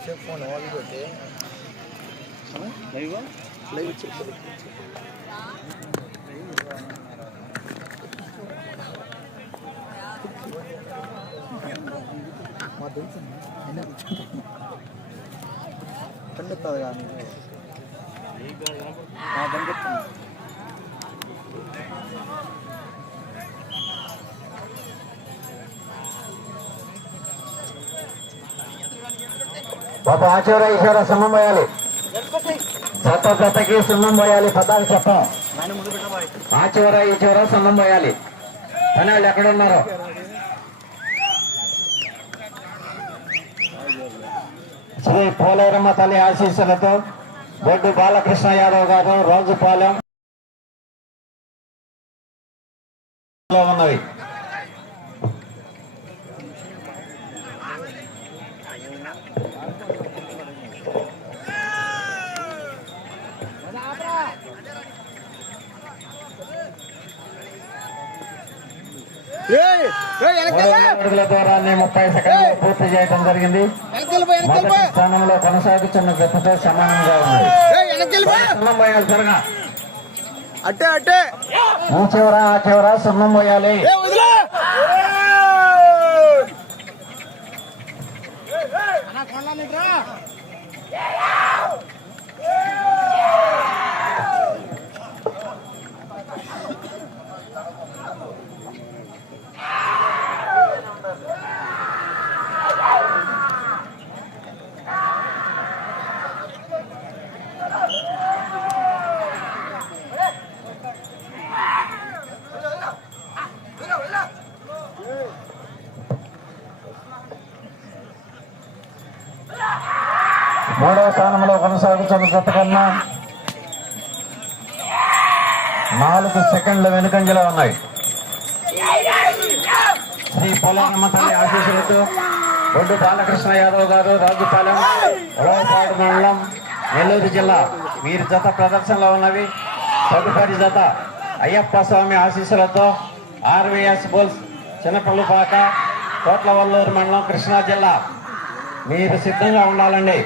Phone వాళ్ళు పెట్టి live live చెప్పదు మా తెలుసు పండిస్తుంది కానీ మా పండిస్తుంది పాప ఆచూర ఈశ్వర సున్నం పోయాలి. చెత్త చెత్తకి సున్నం పోయాలి పదాలు చెప్పం ఆచూర ఈశ్వర సున్నం పోయాలి. పని వాళ్ళు ఎక్కడున్నారు శ్రీ పోలేరమ్మ తల్లి ఆశీస్సులతో బొడ్డు బాలకృష్ణ యాదవ్ గారు రోజుపాలెం ఉన్నవి. అడుగుల దూరాన్ని ముప్పై సెకండ్లు పూర్తి చేయడం జరిగింది. మొదటి స్థానంలో కొనసాగుతున్న జతతో సమానంగా త్వరగా. అట్టే అట్టే. ఈ చివర ఆ చివర సున్నం పోయాలి ఏ మూడవ స్థానంలో కొనసాగుతున్న జత కన్నా నాలుగు సెకండ్ల వెనుకంజలో ఉన్నాయి. శ్రీ పొలారమ్మ తల్లి ఆశీస్సులతో బొడ్డు బాలకృష్ణ యాదవ్ గారు రాజుపాలెం ఉలవపాడు మండలం నెల్లూరు జిల్లా. వీరి జత ప్రదర్శనలో ఉన్నవి. తదుపరి జత అయ్యప్ప స్వామి ఆశీస్సులతో ఆర్వీఎస్ బోల్స్ చిన్నపల్లిపాక కోట్లవల్లూరు మండలం కృష్ణా జిల్లా. మీరు సిద్ధంగా ఉండాలండి.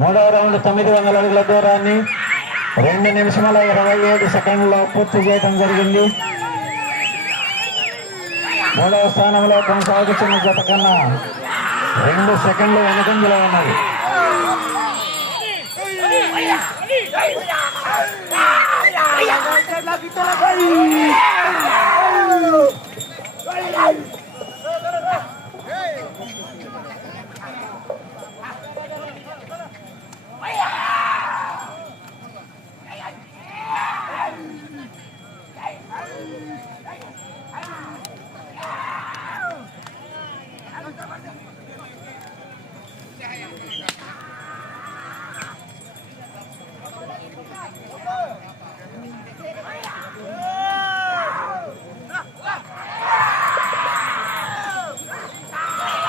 మూడవ రౌండ్ తొమ్మిది వందల అడుగుల దూరాన్ని రెండు నిమిషముల ఇరవై ఏడు సెకండ్లో పూర్తి చేయడం జరిగింది. మూడవ స్థానంలో కొనసాగుతున్న జత కన్నా రెండు సెకండ్లు వెనుకంజలో ఉన్నది.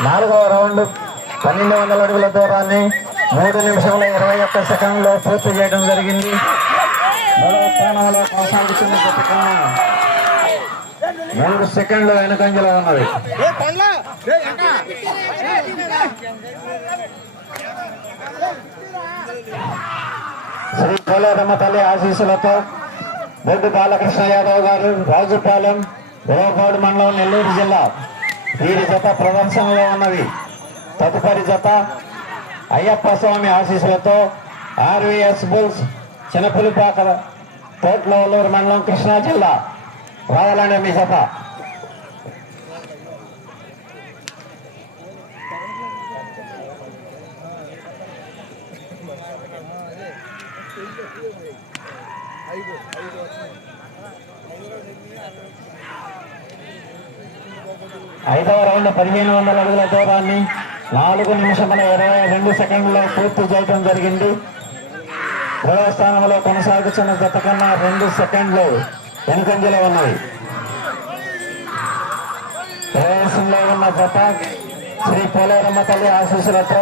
నాలుగవ రౌండ్ పన్నెండు వందల అడుగుల దూరాన్ని మూడు నిమిషముల ఇరవై ఒక్క సెకండ్లో పూర్తి చేయడం జరిగింది. మూడవ స్థానంలో కొనసాగుతున్న మూడు సెకండ్లు వెనుకంజలో ఉన్నది శ్రీ పోలేరమ్మ తల్లి ఆశీస్సులతో బొడ్డు బాలకృష్ణ యాదవ్ గారు రాజుపాలెం ఉరవపాడు మండలం నెల్లూరు జిల్లా వీరి జత ప్రదర్శనలో ఉన్నది. తదుపరి జత అయ్యప్ప స్వామి ఆశీస్సులతో ఆర్వీఎస్ బుల్స్ చిన్నపులిపాక తోట్లవల్లూరు మండలం కృష్ణా జిల్లా రావాలండి మీ జత. ఐదవ రౌండ్ పదిహేను వందల అడుగుల దూరాన్ని నాలుగు నిమిషముల ఇరవై రెండు సెకండ్లో పూర్తి చేయడం జరిగింది. రెండవ స్థానంలో కొనసాగుతున్న జత కన్నా రెండు సెకండ్లు వెనుకంజలో ఉన్నాయి. ప్రవేశంలో ఉన్న జత శ్రీ పోలేరమ్మ తల్లి ఆశీస్సులతో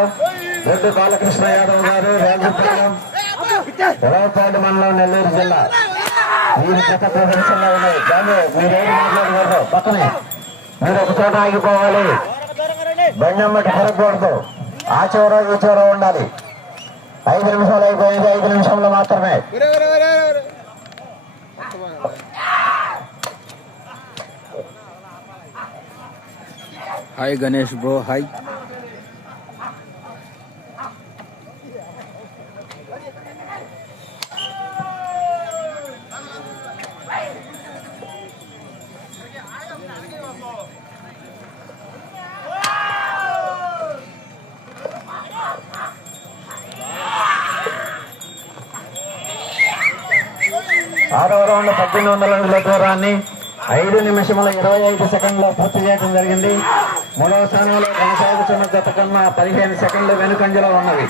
రెడ్డి బాలకృష్ణ యాదవ్ గారు రాజుపాలెం మండలం నెల్లూరు జిల్లా. వీరి గత ప్రదర్శనలో ఉన్నాయి. కానీ మీరేం మాట్లాడకూడదు పక్కనే మీరు ఒక చోట ఆగిపోవాలి బండమ్మటి తిరగకూడదు ఆ చివర ఈ ఉండాలి. ఐదు నిమిషాలు అయిపోయింది. ఐదు నిమిషంలో మాత్రమే. హాయ్ గణేష్ బ్రో హాయ్ ఆరవ రౌండ్ పద్దెనిమిది వందల అడుగుల దూరాన్ని ఐదు నిమిషముల ఇరవై ఐదు సెకండ్లో పూర్తి చేయడం జరిగింది. మూడవ స్థానంలో కొనసాగుతున్న గత కన్నా పదిహేను సెకండ్లు వెనుకంజలో ఉన్నవి.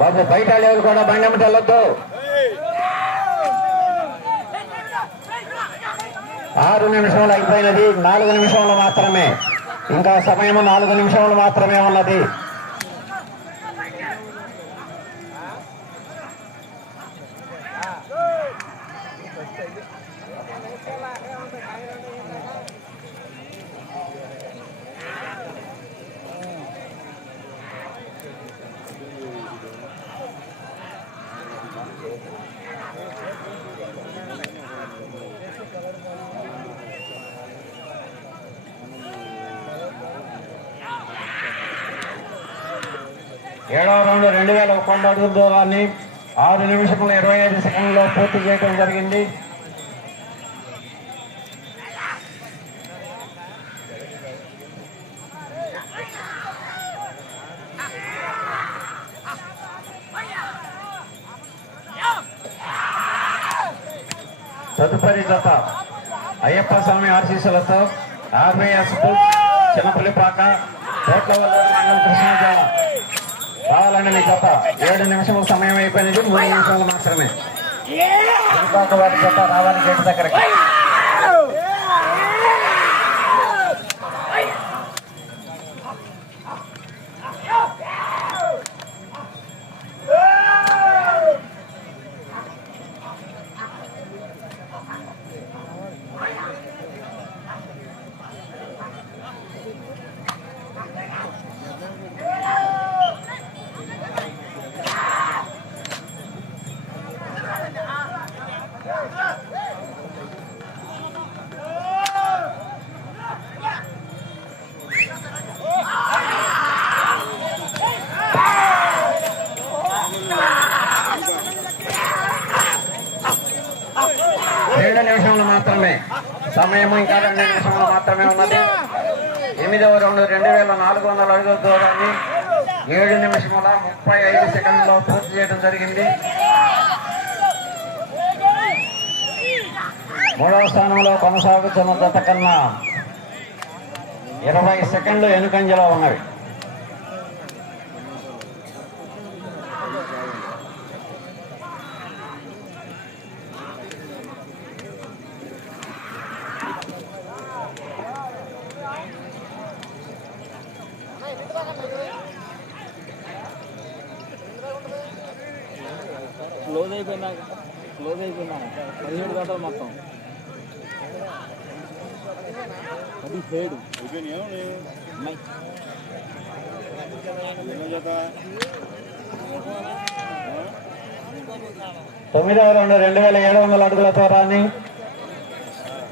బాబు బయట లేరు కూడా బండమిటి వెళ్ళొద్దు. ఆరు నిమిషములు అయిపోయినది. నాలుగు నిమిషములు మాత్రమే. ఇంకా సమయం నాలుగు నిమిషాలు మాత్రమే ఉన్నది. ఏడవ రౌండ్ రెండు వేల కొండ అడుగుల దూరాన్ని ఆరు నిమిషముల ఇరవై ఐదు సెకండ్లో పూర్తి చేయడం జరిగింది. తదుపరి జత అయ్యప్ప స్వామి ఆశీస్సులతో ఆర్వీఎస్ చిన్నపల్లిపాక కోట్ల వల్ల కృష్ణా కావాలండి మీ జత ఏడు నిమిషముల సమయం అయిపోయినది మూడు నిమిషాలు మాత్రమే. వారి జత రావాలి గేటు దగ్గరకి ఏడు నిమిషములు మాత్రమే సమయం ఇంకా రెండు నిమిషాలు మాత్రమే ఉన్నది. ఎనిమిదవ రౌండ్ రెండు వేల నాలుగు వందల అడుగుల దూరాన్ని ఏడు నిమిషముల ముప్పై ఐదు సెకండ్లో పూర్తి చేయడం జరిగింది. మూడవ స్థానంలో కొనసాగుతున్న జత కన్నా ఇరవై సెకండ్లు వెనుకంజలో ఉన్నవి. క్లోజ్ అయిపోయినాక క్లోజ్ అయిపోయినాక పదిహేడు గంటలు మొత్తం. పదిహేడు. తొమ్మిదవ రెండు రెండు వేల ఏడు వందల అడుగుల దూరాన్ని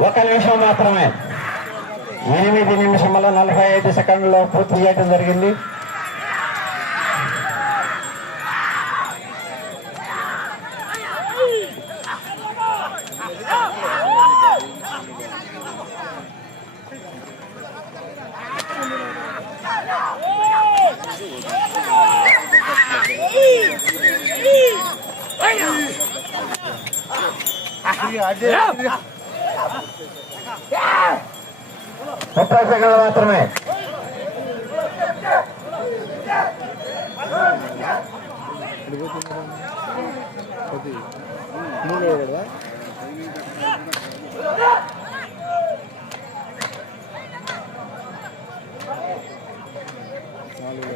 ఒక నిమిషం మాత్రమే. ఎనిమిది నిమిషముల నలభై ఐదు సెకండ్లో పూర్తి చేయడం జరిగింది. ముప్పై సెకండ్లు మాత్రమే. నాలుగు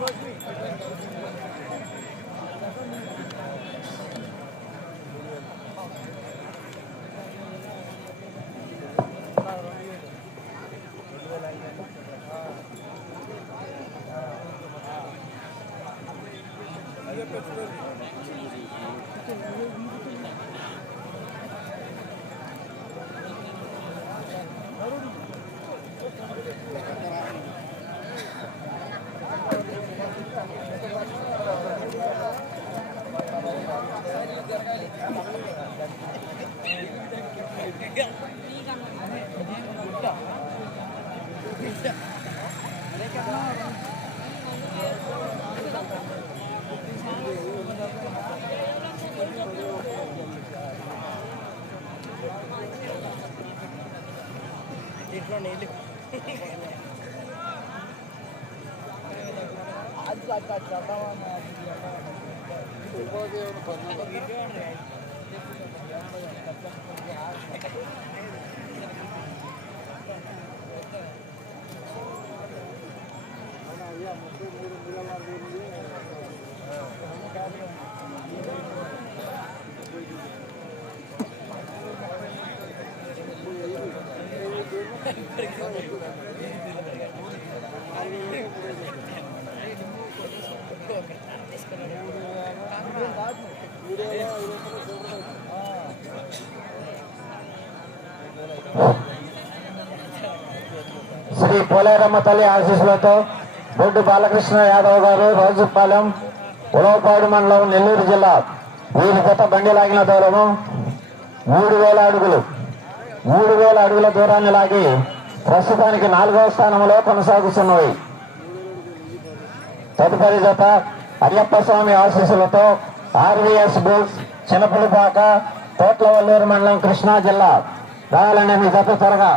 మూడు వేయడా Cornelio. Yeah, I'm going to go to the hospital. I'm going to go to the hospital. I'm going to go to the hospital. Shri Poleramma తల్లి ఆశీస్సులతో బొడ్డు బాలకృష్ణ యాదవ్ గారు రోజుపాలెం ఉలవపాడు మండలం నెల్లూరు జిల్లా వీరి గత బండి లాగిన దూరము మూడు వేల అడుగులు. మూడు వేల అడుగుల దూరాన్ని లాగి ప్రస్తుతానికి నాలుగవ స్థానంలో కొనసాగుతున్నవి. తదుపరి జత అయ్యప్ప స్వామి ఆశీస్సులతో ఆర్వీఎస్ బుల్స్ చిన్నపులిపాక తోట్లవల్లూరు మండలం కృష్ణా జిల్లా రావాలనే మీ జత త్వరగా